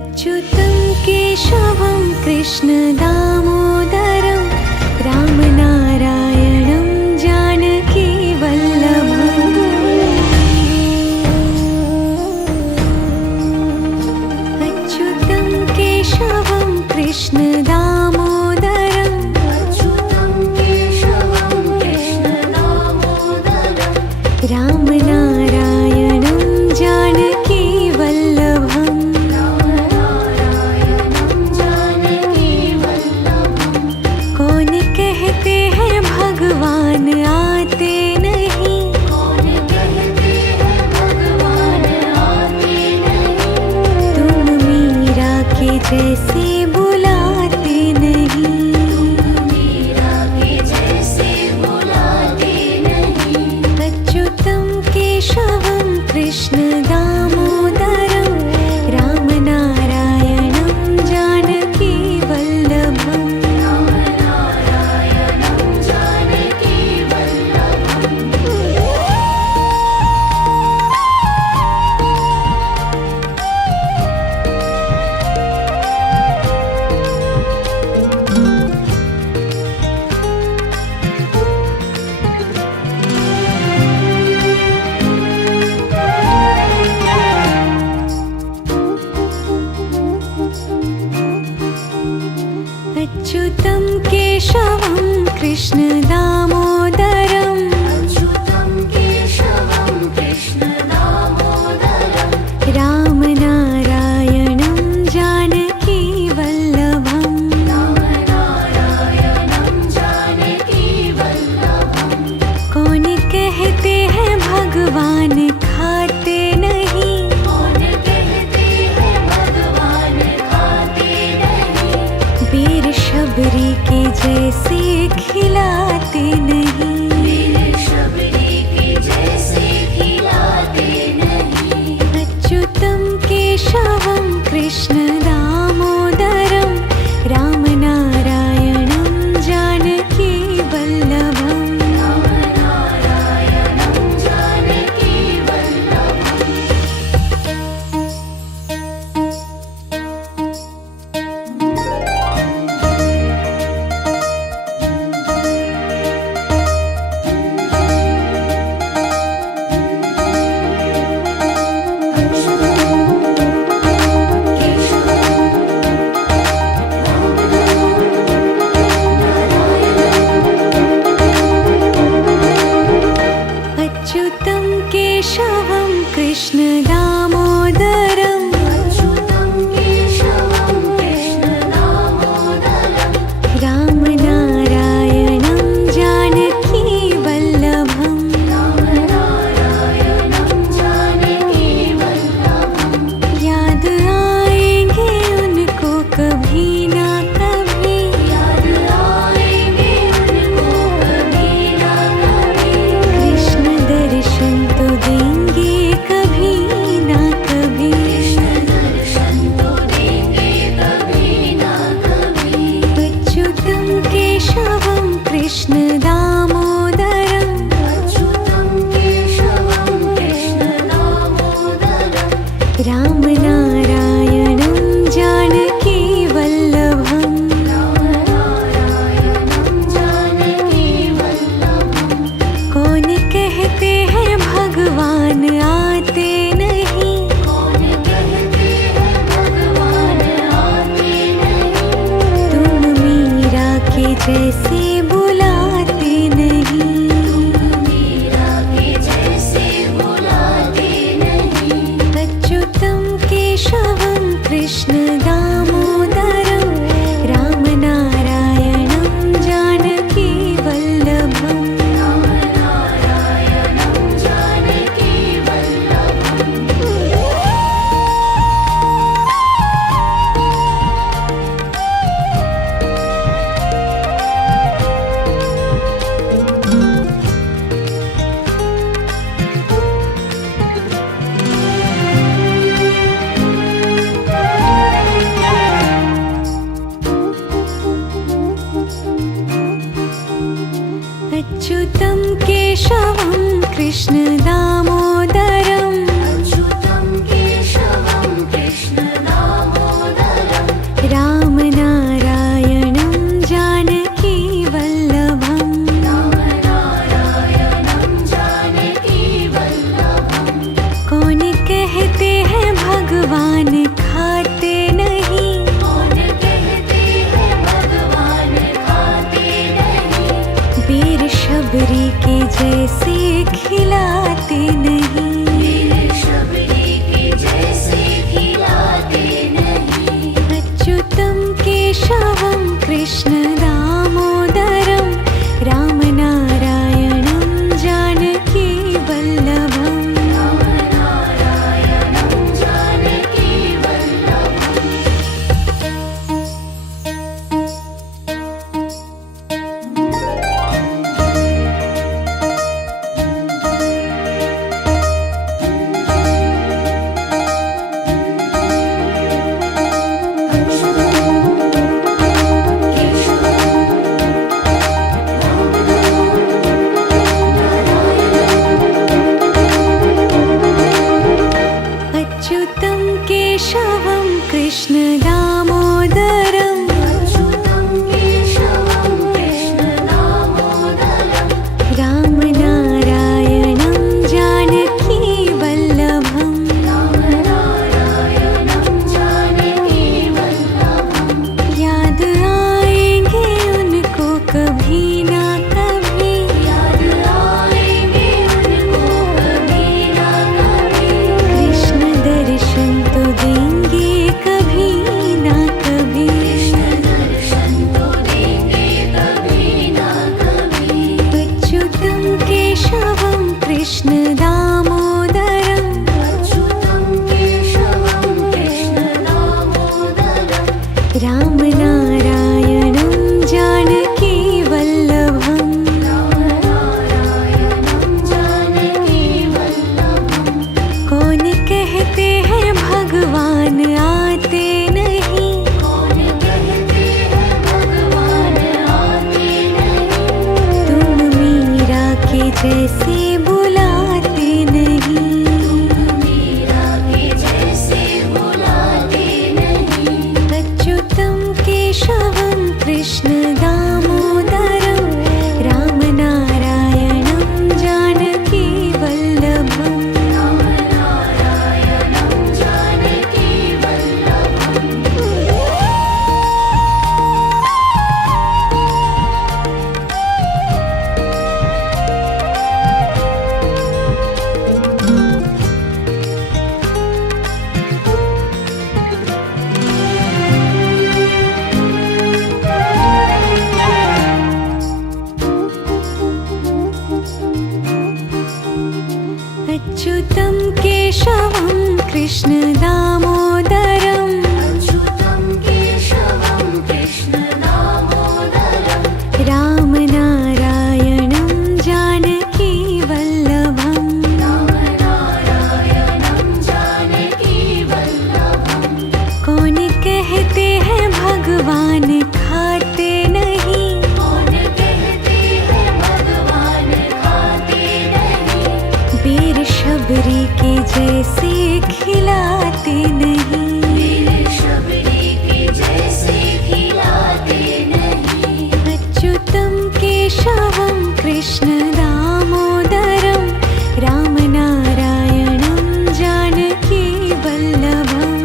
अच्युतं केशवं कृष्ण दामोदरं रामनारायणं जानकी वल्लभम्। अच्युतं केशवं कृष्ण दामोदरं रामनारायणं जानकी वल्लभम्। कौन कहते हैं भगवान आते नहीं, तुम मीरा के जैसे बुलाते नहीं। अच्युतं केशवं कृष्ण दामोदरं रामनारायणं जानकी वल्लभम्। अच्युतं केशवं कृष्ण दामोदरं रामनारायणं जानकी वल्लभम्। कौन कहते हैं भगवान खाते नहीं, वीर शबरी के जैसे खिलाते नहीं। अच्युतं केशवं कृष्ण दामोदरं रामनारायणं जानकी वल्लभम्। अच्युतं केशवं कृष्ण दामोदरं रामनारायणं जानकी वल्लभम्। याद आएंगे उनको कभी ना कभी, कृष्ण दर्शन तो देंगे कभी ना कभी। अच्युतं केशवं कृष्ण दामोदरं रामनारायणं जानकी वल्लभम्। कौन कहते हैं भगवान आते नहीं, तुम मीरा के जैसे बुलाते नहीं। अच्युतं केशवं कृष्ण दामोदरं रामनारायणं जानकी वल्लभम्। अच्युतं केशवं कृष्ण दामोदरं अच्युतं केशवं कृष्ण दामोदरं कृष्ण दामोदरं रामनारायणं जानकी वल्लभम् अच्युतं केशवं कृष्ण दामोदरं रामनारायणं जानकी वल्लभम् याद आएंगे उनको कभी ना कभी कृष्ण दर्शन तो देंगे कभी ना कभी अच्युतं केशवं कृष्ण दामोदरं रामनारायणं जानकी वल्लभम् कौन कहते हैं भगवान आते नहीं तुम मीरा के जैसे बुलाते नहीं अच्युतं केशवं कृष्ण दामोदरं रामनारायणं जानकी वल्लभम् अच्युतं केशवं कृष्ण दामोदरं रामनारायणं जानकी वल्लभम् कौन कहते हैं भगवान खाते नहीं बेर शबरी के जैसे खिलाते नहीं अच्युतं केशवं कृष्ण दामोदरं रामनारायणं जानकी वल्लभम्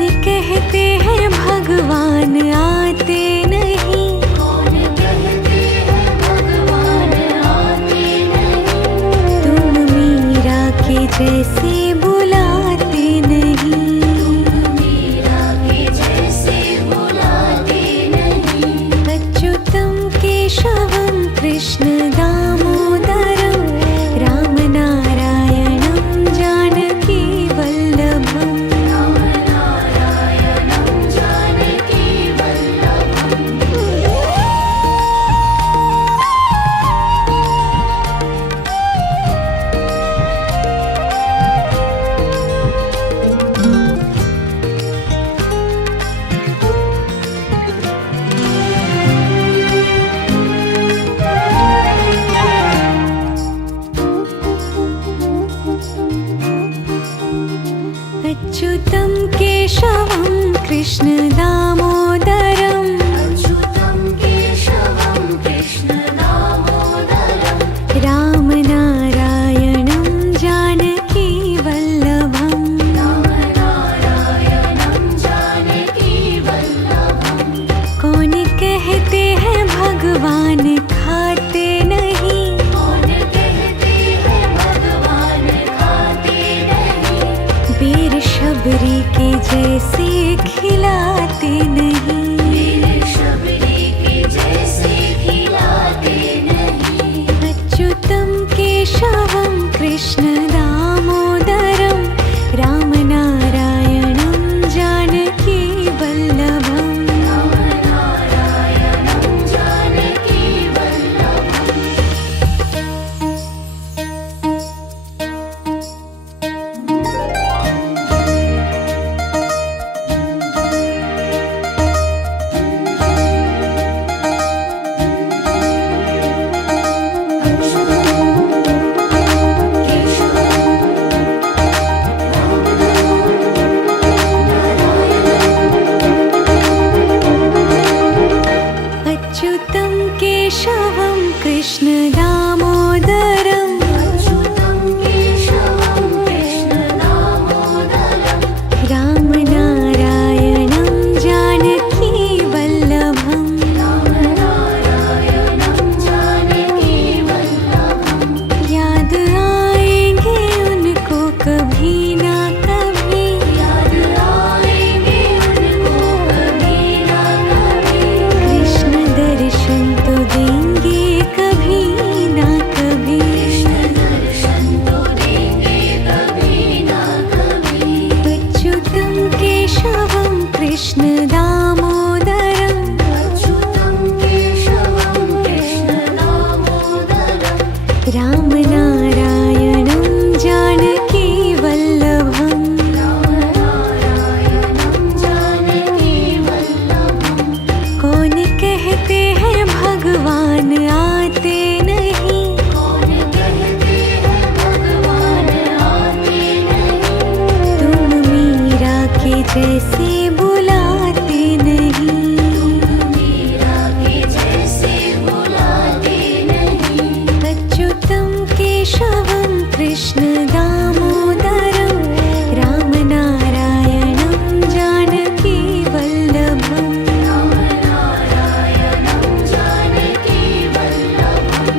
कौन कहते हैं भगवान आते नहीं, कौन कहते हैं भगवान आते नहीं, तुम मीरा के जैसे बुलाते नहीं, मीरा के जैसे बुलाते नहीं। अच्युतम केशवम कृष्ण दामोदरम राम नारायणं जानकी वल्लभम। राम नारायणं जानकी वल्लभम्। अच्युतं केशवं कृष्ण दामोदरं अच्युतं केशवं कृष्ण दामोदरम्। राम नारायणं जानकी वल्लभम्। राम नारायणं जानकी वल्लभम्। कौन कहते हैं भगवान खाते नहीं, कौन कहते हैं भगवान खाते नहीं, वीर शबरी के जैसे खिलाते नहीं, वीर शबरी के जैसे खिलाते नहीं। अच्युतं केशवं कृष्ण दामोदरं राम नारायणं जानकी वल्लभम्। राम नारायणं जानकी वल्लभम्। अच्युतं केशवं कृष्ण दामोदरं अच्युतं केशवं कृष्ण दामोदरम्। राम नारायणं जानकी वल्लभम्। राम नारायणं जानकी वल्लभम्। याद आएंगे उनको कभी ना कभी, याद आएंगे उनको कभी ना कभी, कृष्ण दर्शन तो देंगे कभी ना कभी। कृष्ण दर्शन तो देंगे कभी ना कभी। अच्युतं केशवं कृष्ण दामोदरं अच्युतं केशवं कृष्ण दामोदरम्। राम नारायणं जानकी वल्लभम्। राम नारायणं जानकी वल्लभम्। कौन कहते हैं भगवान आते नहीं, कौन कहते हैं भगवान आते नहीं, तुम मीरा के जैसे बुलाते नहीं, मीरा के जैसे बुलाते नहीं। अच्युतं केशवं कृष्ण दामोदरं राम नारायणं जानकी वल्लभम्। राम नारायणं जानकी वल्लभम्।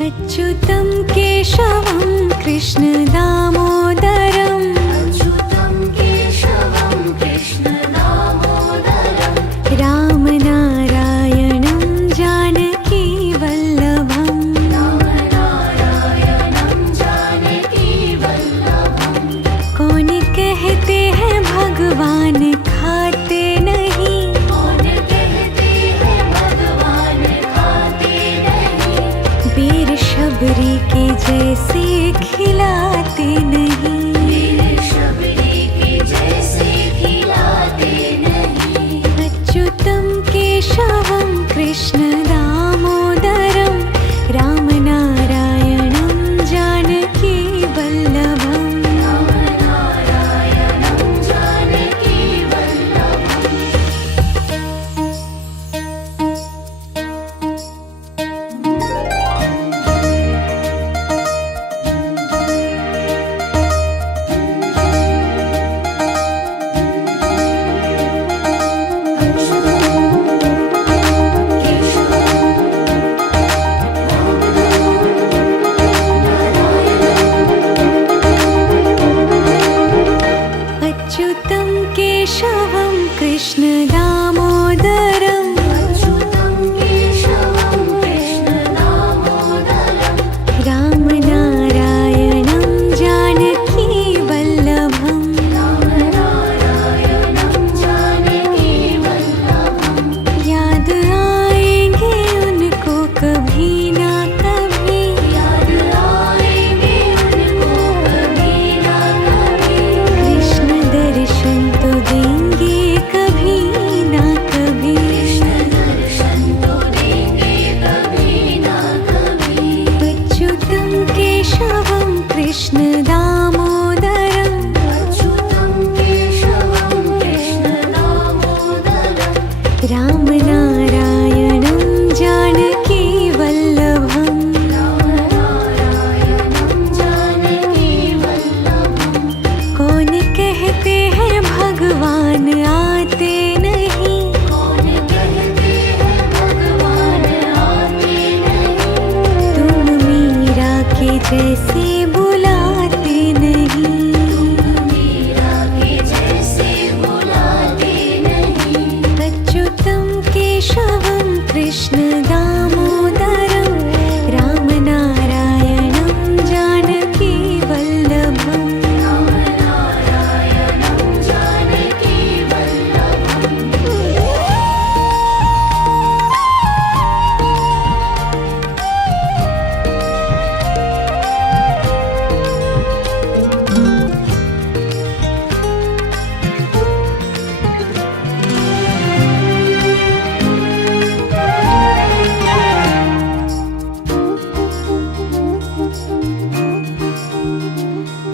अच्युतं केशवं कृष्ण दामोदरं अच्युतं केशवं कृष्ण दामोदरम्। राम नारायणं जानकी वल्लभम्। राम नारायणं जानकी वल्लभम्। कौन कहते हैं भगवान खाते नहीं, कौन कहते हैं भगवान खाते नहीं, वीर शबरी के जैसे खिलाते नहीं, वीर शबरी के जैसे खिलाते नहीं। अच्युतं केशवं कृष्ण दामोदरं कृष्ण दामोदरम् अच्युतं केशवं कृष्ण दामोदरम् रामनारायणं जानकी वल्लभम् रामनारायणं जानकी वल्लभम् कौन कहते हैं भगवान आते नहीं कौन कहते हैं भगवान आते नहीं तुम मीरा के जैसे बुलाते नहीं मीरा के जैसे बुलाते नहीं अच्युतं केशवं कृष्ण दामोदरं रामनारायणं जानकी वल्लभम् रामनारायणं जानकी वल्लभम्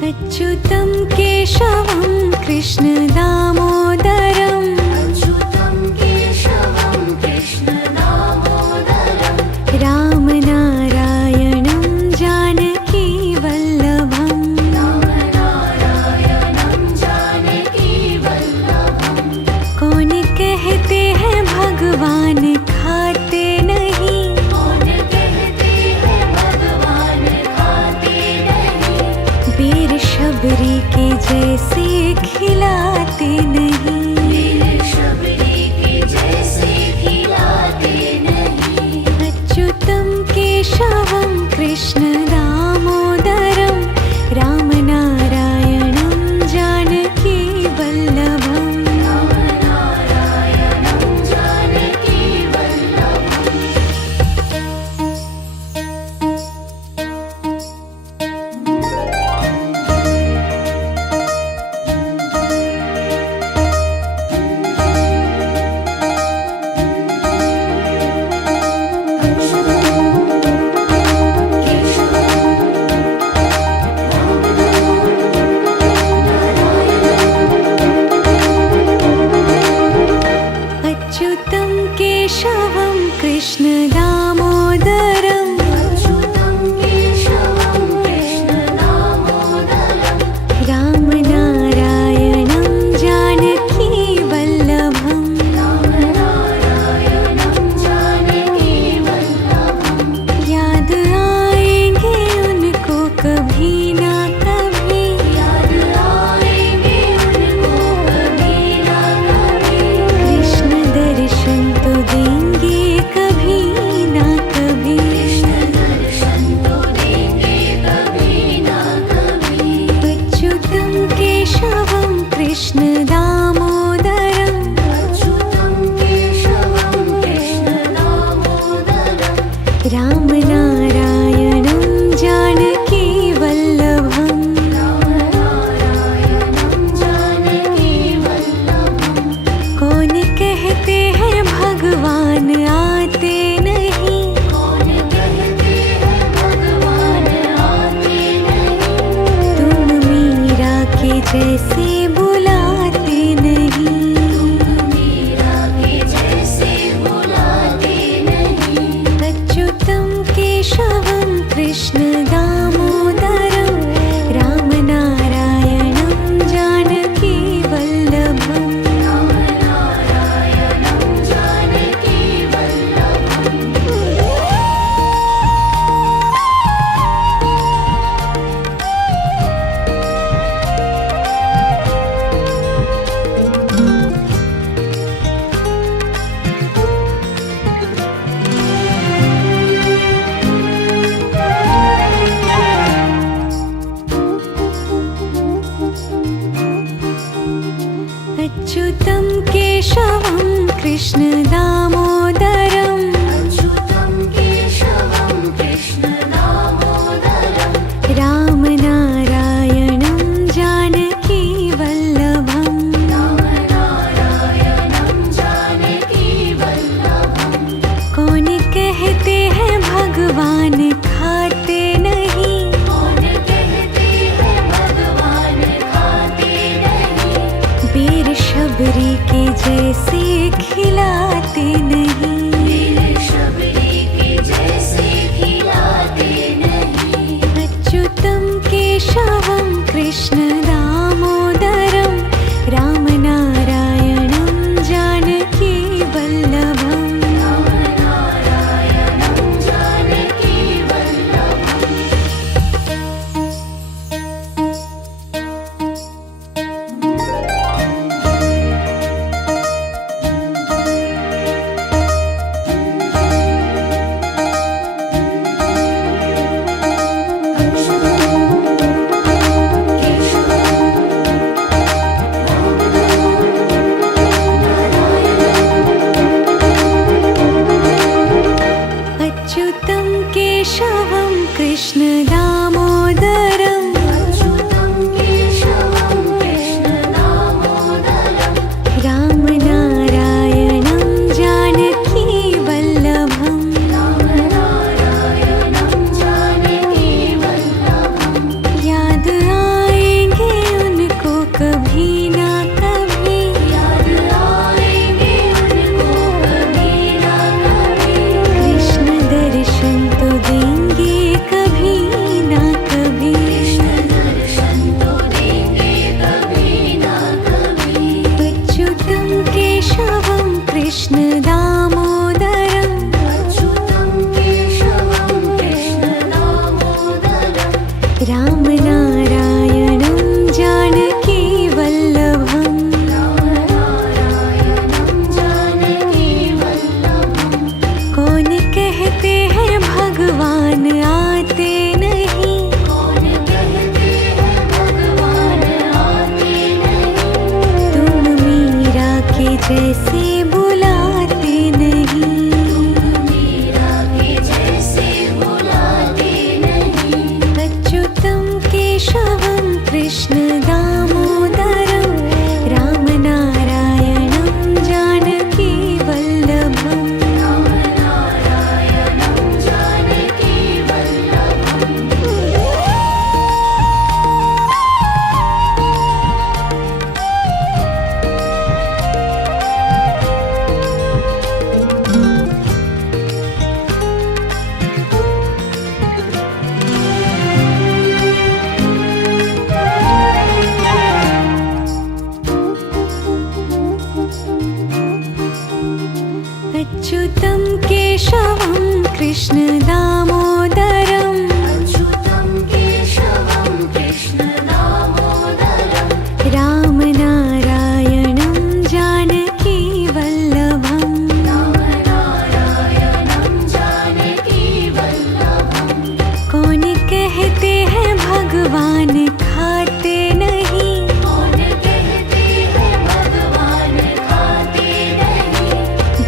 अच्युतं केशवं कृष्ण दामोदरम् अच्युतं केशवं कृष्ण दामोदरम् रामनारायणं जानकी वल्लभम् रामनारायणं जानकी वल्लभम् कौन कहते हैं भगवान खाते नहीं कौन कहते हैं भगवान खाते नहीं वीर शबरी के जैसे खिलाते नहीं वीर शबरी के जैसे खिलाते नहीं अच्युतं केशवं कृष्ण दामोदरं रामनारायणं जानकी वल्लभम् रामनारायणं जानकी वल्लभम् अच्युतं केशवं कृष्ण दामोदरम् अच्युतं केशवं कृष्ण दामोदरम् रामनारायणं जानकी वल्लभम् रामनारायणं जानकी वल्लभम् याद आएंगे उनको कभी ना कभी याद आएंगे उनको कभी ना कभी कृष्ण दर्शन तो देंगे कभी ना कभी कृष्ण दर्शन तो देंगे कभी ना कभी अच्युतं केशवं कृष्ण दामोदरम् अच्युतं केशवं कृष्ण दामोदरम् रामनारायणं जानकी वल्लभम् रामनारायणं जानकी वल्लभम् कौन कहते हैं भगवान आते नहीं कौन कहते हैं भगवान आते नहीं तुम मीरा के जैसे बुलाते नहीं मीरा के जैसे बुलाते नहीं अच्युतं केशवं कृष्ण दामोदरं रामनारायणं जानकी वल्लभम् रामनारायणं जानकी वल्लभम् अच्युतं केशवं कृष्ण दामोदरम् अच्युतं केशवं कृष्ण दामोदरम् रामनारायणं जानकी वल्लभम् रामनारायणं जानकी वल्लभम् कौन कहते हैं भगवान खाते नहीं कौन कहते केशवं कृष्णदामोदरं रामनारायणं जानकीवल्लभम् रामनारायणं जानकीवल्लभम् अच्युतं केशवं कृष्णदामोदरं अच्युतं केशवं कृष्णदामोदरं रामनारायणं जानकीवल्लभम् रामनारायणं जानकीवल्लभम् याद आएंगे उनको कभी ना कभी याद आएंगे उनको कभी ना कभी कृष्ण दर्शन तो देंगे कभी ना कभी कृष्ण दर्शन तो देंगे कभी ना कभी अच्युतं केशवं कृष्णदामोदरं अच्युतं केशवं कृष्णदामोदरं रामनारायणं जानकीवल्लभम् रामनारायणं जानकीवल्लभम् कौन कहते हैं भगवान आते नहीं कौन कहते हैं भगवान आते नहीं तुम मीरा के जैसे बुलाते नहीं मीरा के जैसे बुलाते नहीं अच्युतं केशवं कृष्णदामोदरं रामनारायणं जानकीवल्लभम् रामनारायणं जानकीवल्लभम् अच्युतं केशवं कृष्णदामोदरं अच्युतं केशवं कृष्णदामोदरं रामनारायणं जानकीवल्लभम् रामनारायणं जानकीवल्लभम् कौन कहते हैं भगवान खाते नहीं कौन कहते हैं भगवान खाते नहीं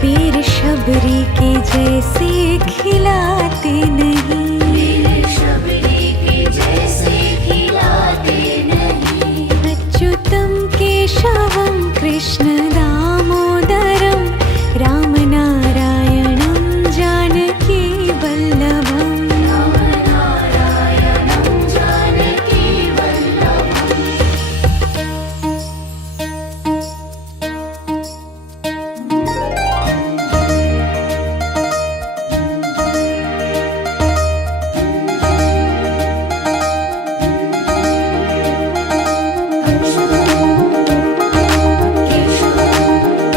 वीर शबरी के जैसे खिलाते नहीं मेरे शबरी के जैसे खिलाते नहीं अच्युतं केशवं कृष्णदामोदरं रामनारायणं जानकीवल्लभम् रामनारायणं जानकीवल्लभम् केशवं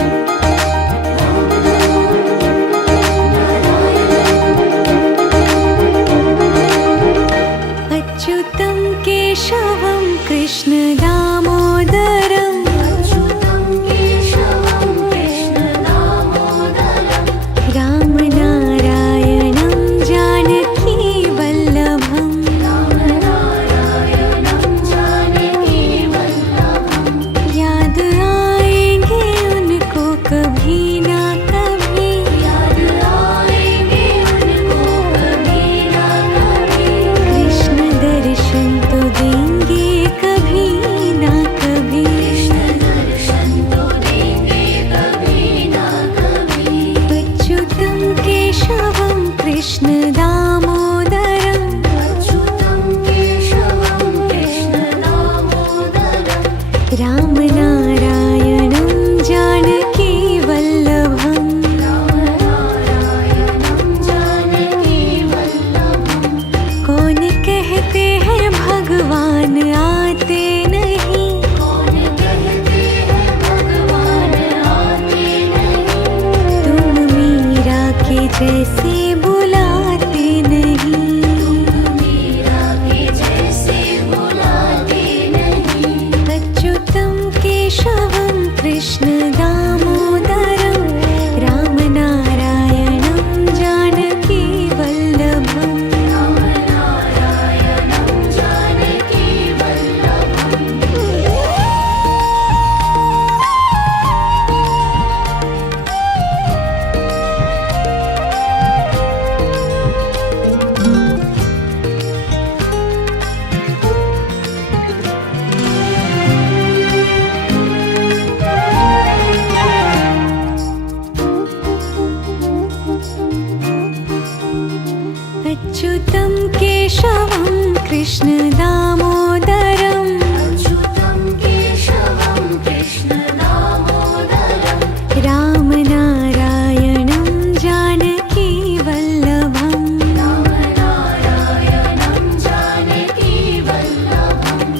अच्युतं केशवं कृष्ण दामोदरं अच्युतं केशवं कृष्ण दामोदरं रामनारायणं जानकी वल्लभं रामनारायणं जानकी वल्लभं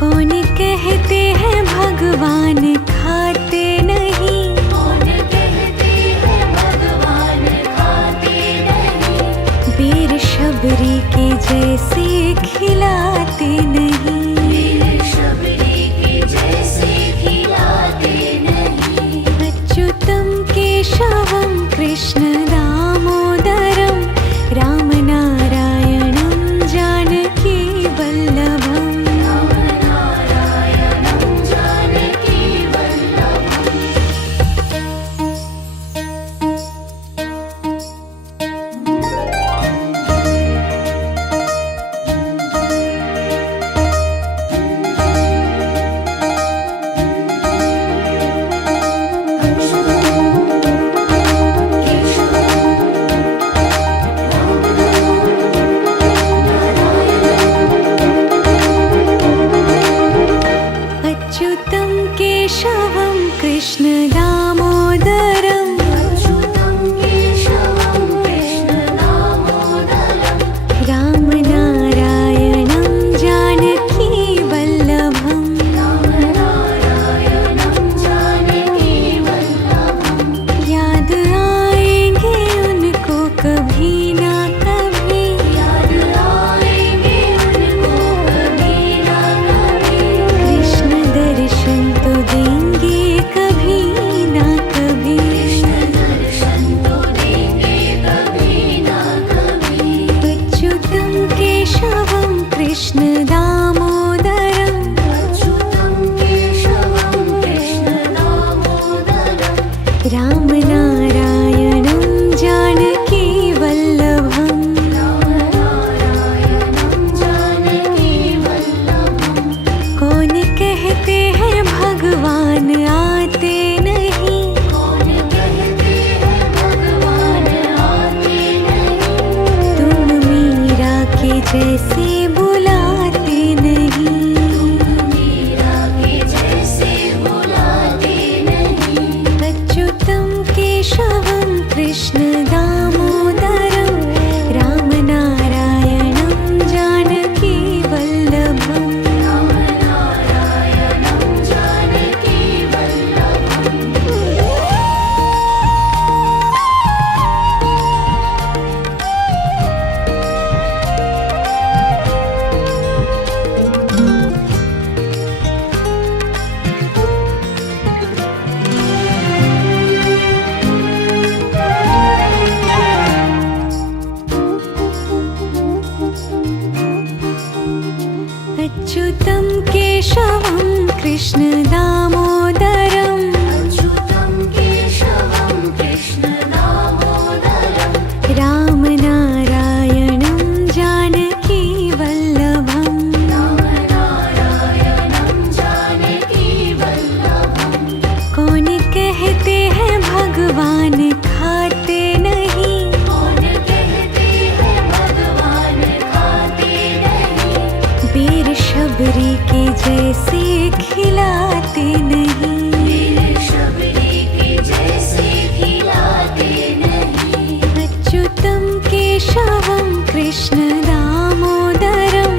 कौन कहते हैं भगवान खाते नहीं कौन कहते हैं भगवान खाते नहीं वीर शबरी के जैसे खिलाते नहीं वीर शबरी के जैसे खिलाते नहीं अच्युतं केशवं कृष्ण दामोदरं रामनारायणं जानकी वल्लभं रामनारायणं जानकी वल्लभं अच्युतं केशवं कृष्ण दामोदरं अच्युतं केशवं कृष्ण दामोदरं रामनारायणं जानकी वल्लभं रामनारायणं जानकी वल्लभं याद आएंगे उनको कभी ना कभी याद आएंगे उनको कभी ना कभी कृष्ण दर्शन तो देंगे कभी ना कभी कृष्ण दर्शन तो देंगे कभी ना कभी अच्युतं केशवं कृष्ण दामोदरं अच्युतं केशवं कृष्ण दामोदरं रामनारायणं जानकी वल्लभं रामनारायणं जानकी वल्लभं कौन कहते हैं भगवान आते नहीं कौन कहते हैं भगवान आते नहीं तुम मीरा के जैसे बुलाते नहीं मीरा के जैसे बुलाते नहीं अच्युतं केशवं कृष्ण दामोदरं रामनारायणं जानकी वल्लभं रामनारायणं जानकी वल्लभं अच्युतं केशवं कृष्ण दामोदरं अच्युतं केशवं कृष्ण दामोदरं रामनारायणं जानकी वल्लभं रामनारायणं जानकी वल्लभं कौन कहते हैं भगवान खाते नहीं कौन कहते हैं भगवान खाते नहीं वीर शबरी के जैसे खिलाते नहीं वीर शबरी के जैसे खिलाते नहीं अच्युतं केशवं कृष्ण दामोदरं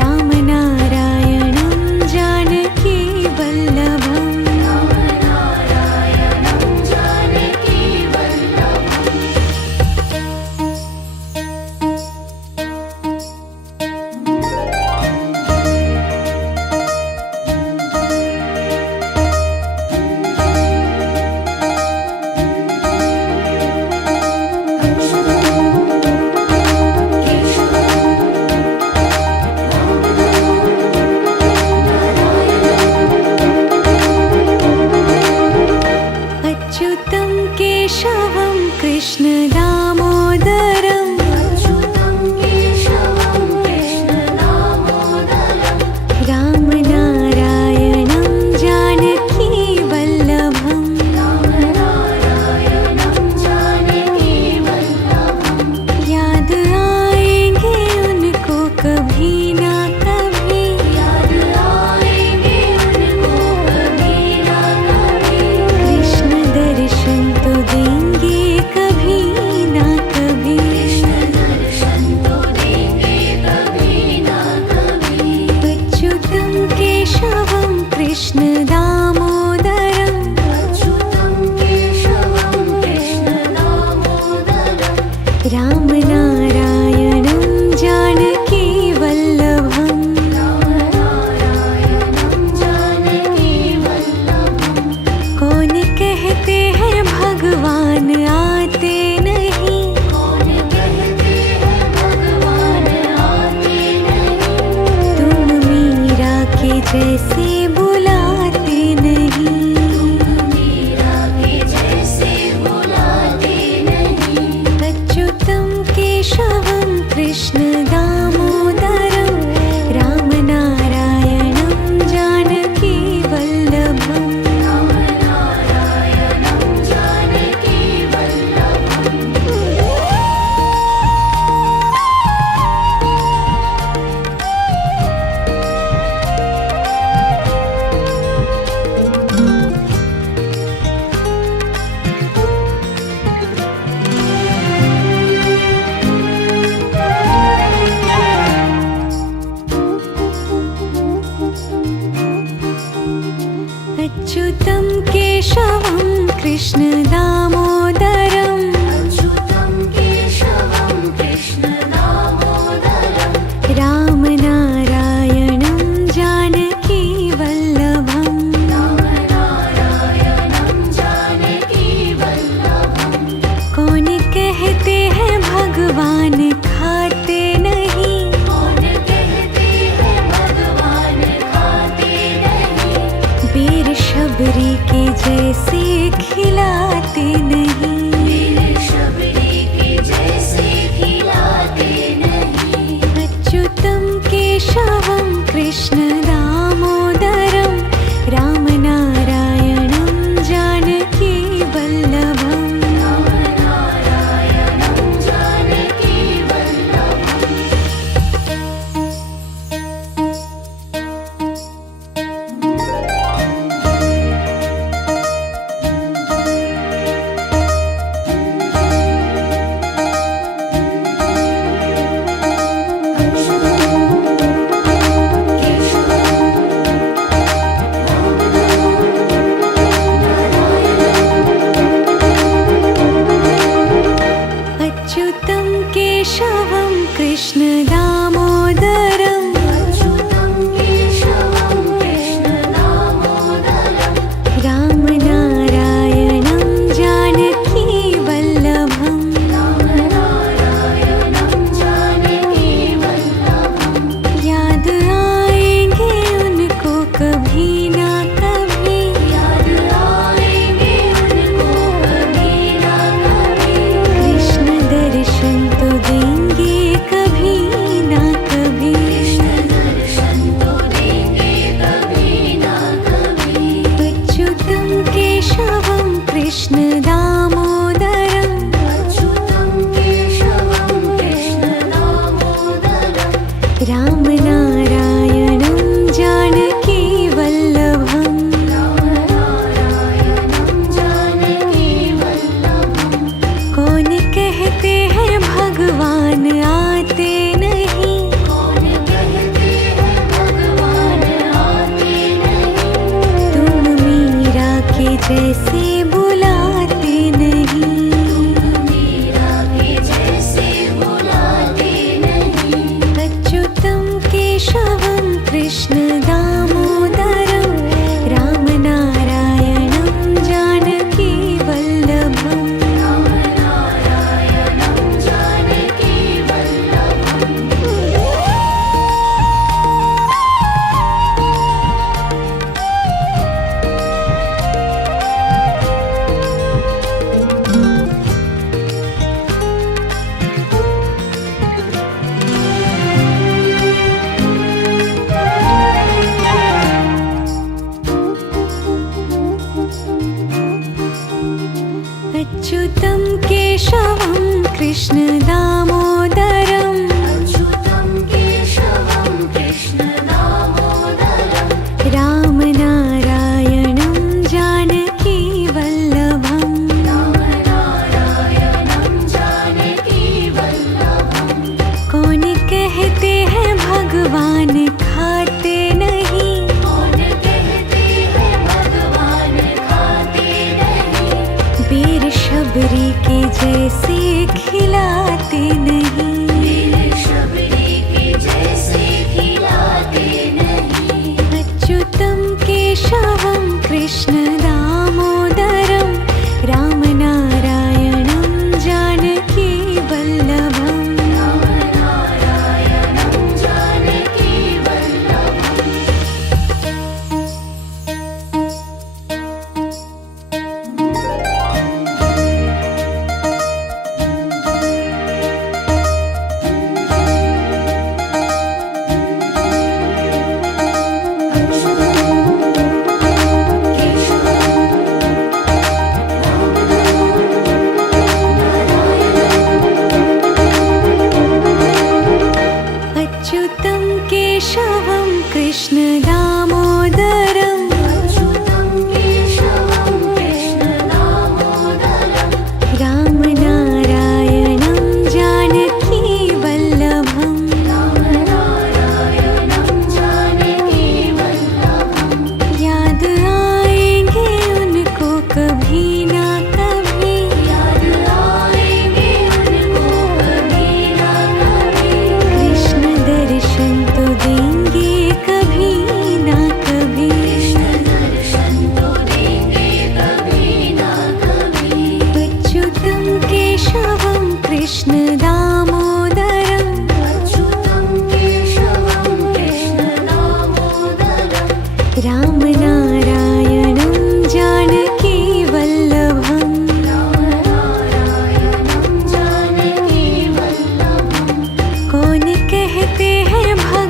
रामनारायणं जानकी वल्लभं रामनारायणं जानकी वल्लभं केशवं जैसे बुलाते नहीं। मीरा के जैसे बुलाते नहीं। अच्युतं केशवं कृष्ण दामोदरं रामनारायणं जानकी वल्लभम्। रामनारायणं जानकी वल्लभम्। अच्युतं केशवं कृष्ण दामोदरं अच्युतं केशवं कृष्ण दामोदरं। रामनारायणं जानकी वल्लभम्। रामनारायणं जानकी वल्लभम्। कौन कहते हैं भगवान खाते नहीं। कौन कहते हैं भगवान खाते नहीं। वीर शबरी के जैसे खिलाते नहीं। वीर शबरी के जैसे खिलाते नहीं। अच्युतं केशवं कृष्ण दामोदरं रामनारायणं जानकी वल्लभम्। रामनारायणं जानकी वल्लभम्। अच्युतं केशवं कृष्ण दामोदरं अच्युतं केशवं कृष्ण दामोदरं। रामनारायणं जानकी वल्लभम्। रामनारायणं जानकी वल्लभम्। याद आएंगे उनको कभी ना कभी। याद आएंगे उनको कभी ना कभी। कृष्ण दर्शन तो देंगे कभी ना कभी। कृष्ण दर्शन तो देंगे कभी ना कभी। अच्युतं केशवं कृष्ण दामोदरं अच्युतं केशवं कृष्ण दामोदरं। रामनारायणं जानकी वल्लभम्। रामनारायणं जानकी वल्लभम्। कौन कहते हैं भगवान आते नहीं। कौन कहते हैं भगवान आते नहीं। तुम मीरा के जैसे बुलाते नहीं। मीरा के जैसे बुलाते नहीं। अच्युतं केशवं कृष्ण दामोदरं रामनारायणं जानकी वल्लभम्। रामनारायणं जानकी वल्लभम्। अच्युतं केशवं कृष्ण दामोदरं अच्युतं केशवं कृष्ण दामोदरं। रामनारायणं जानकी वल्लभम्। रामनारायणं जानकी वल्लभम्। कौन कहते हैं भगवान खाते नहीं। कौन कहते हैं भगवान खाते नहीं। वीर शबरी के जैसे खिलाते नहीं। वीर शबरी के जैसे खिलाते नहीं। अच्युतं केशवं कृष्ण दामोदरं रामनारायणं जानकी वल्लभम्। रामनारायणं जानकी वल्लभम्।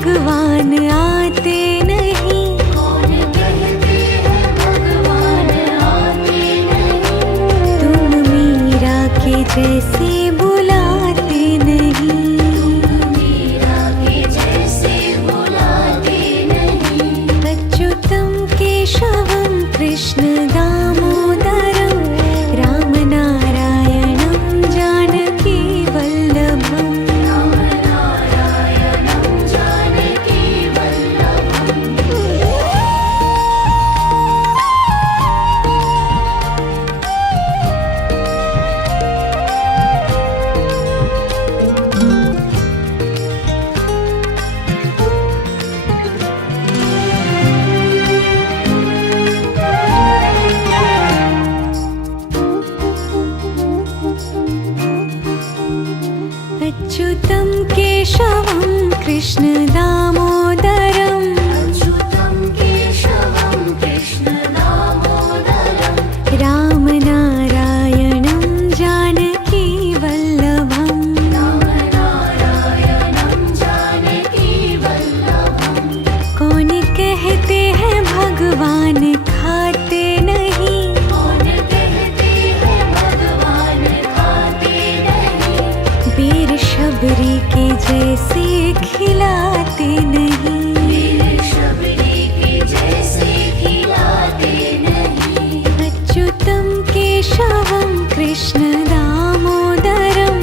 भगवान आते नहीं। कौन कहते हैं भगवान आते नहीं। तुम मीरा के जैसे बुलाते नहीं। मीरा के जैसे बुलाते नहीं। अच्युतं केशवं कृष्ण दामोदरं रामनारायणं जानकी वल्लभम्। रामनारायणं जानकी वल्लभम्। अच्युतं केशवं कृष्ण दामोदरं अच्युतं केशवं कृष्ण दामोदरं। रामनारायणं जानकी वल्लभम्। रामनारायणं जानकी वल्लभम्। कौन कहते हैं भगवान खाते नहीं। कौन कहते हैं भगवान खाते नहीं। वीर शबरी के जैसे खिलाते नहीं। वीर शबरी के जैसे खिलाते नहीं। अच्युतं केशवं कृष्ण दामोदरं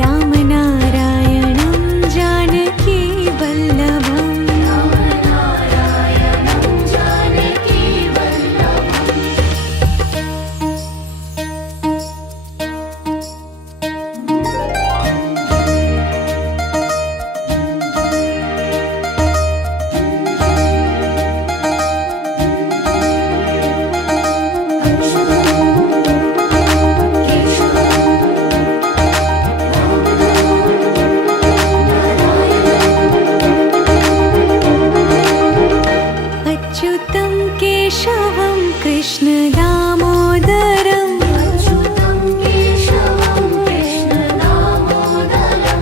रामनारायणं जानकी वल्लभम्। रामनारायणं जानकी वल्लभम्। अच्युतं केशवं कृष्ण दामोदरं अच्युतं केशवं कृष्ण दामोदरं।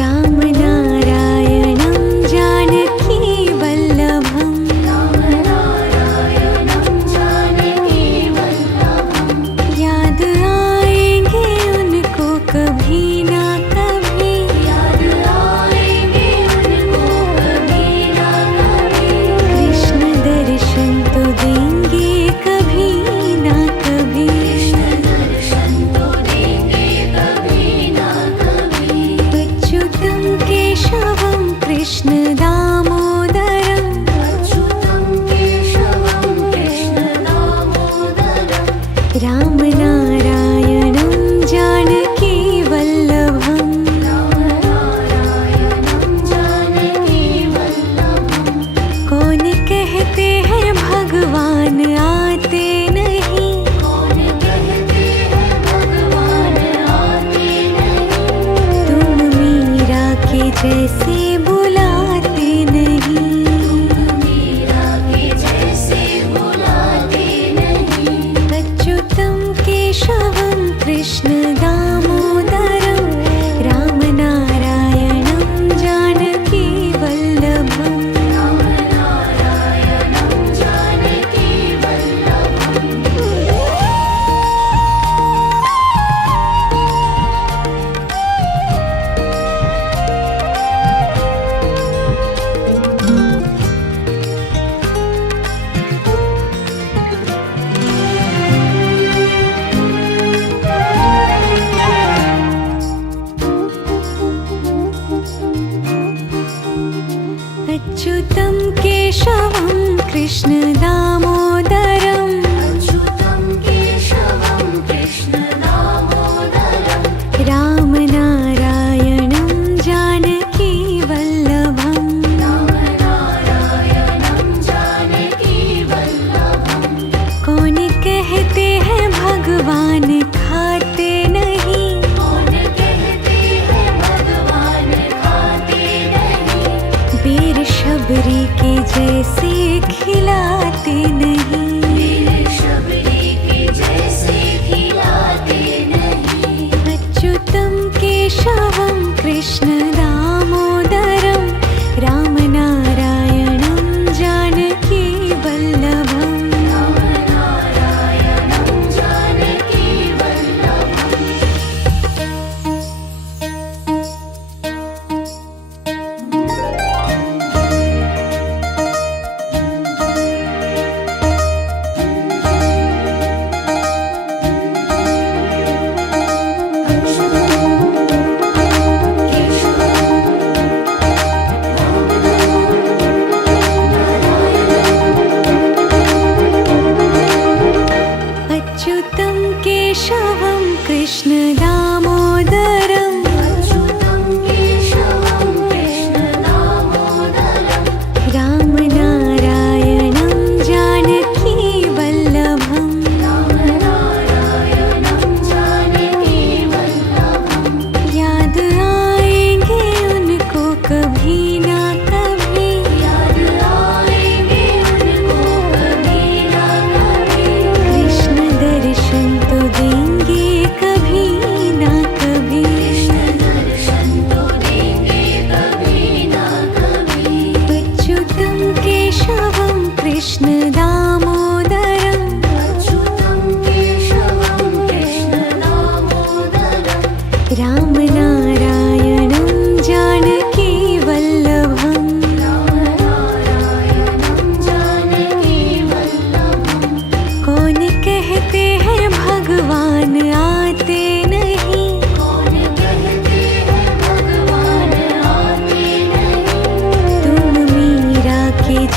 रामनारायणं जानकी वल्लभम्। रामनारायणं जानकी वल्लभम्। याद आएंगे उनको कभी ना कभी। याद आएंगे उनको कभी ना कभी। कृष्ण दर्शन तो देंगे कभी ना कभी। कृष्ण दर्शन तो देंगे कभी ना कभी। अच्युतं केशवं कृष्ण दामोदरं अच्युतं केशवं कृष्ण दामोदरं। रामनारायणं जानकी वल्लभम्। रामनारायणं जानकी वल्लभम्। कौन कहते हैं भगवान आते नहीं। कौन कहते हैं भगवान आते नहीं। तुम मीरा के जैसे बुलाते नहीं। मीरा के जैसे बुलाते नहीं। अच्युतं केशवं कृष्ण दामोदरं रामनारायणं जानकी वल्लभम्। रामनारायणं जानकी वल्लभम्। अच्युतं केशवं कृष्ण दामोदरं अच्युतं केशवं कृष्ण दामोदरं। रामनारायणं जानकी वल्लभम्। रामनारायणं जानकी वल्लभम्। कौन कहते हैं भगवान खाते नहीं। कौन कहते हैं भगवान खाते नहीं। वीर शबरी के जैसे खिलाते नहीं। वीर शबरी के जैसे खिलाते नहीं। अच्युतं केशवं कृष्ण दामोदरं रामनारायणं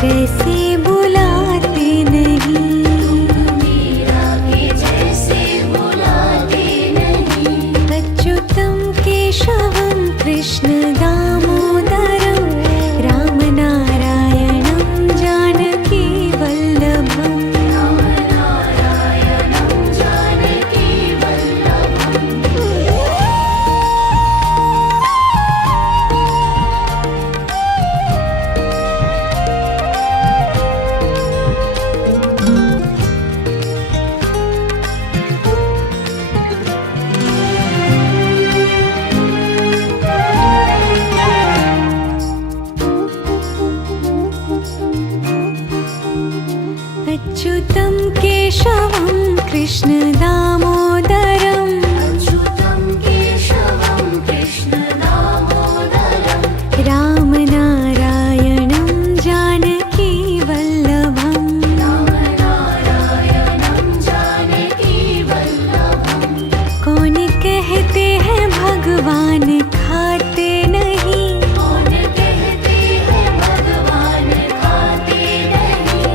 जैसे बुलाते नहीं। मीरा के जैसे बुलाते नहीं। अच्युतं केशवं कृष्ण दामोदरं रामनारायणं जानकी वल्लभम्। रामनारायणं जानकी वल्लभम्। अच्युतं केशवं कृष्ण दामोदरं अच्युतं केशवं कृष्ण दामोदरं। रामनारायणं जानकी वल्लभम्। रामनारायणं जानकी वल्लभम्। कौन कहते हैं भगवान खाते नहीं। कौन कहते हैं भगवान खाते नहीं।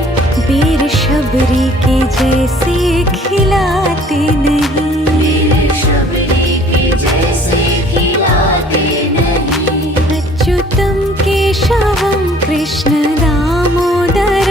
वीर शबरी के जैसे खिलाते नहीं। वीर शबरी के जैसे खिलाते नहीं। अच्युतं केशवं कृष्ण दामोदरं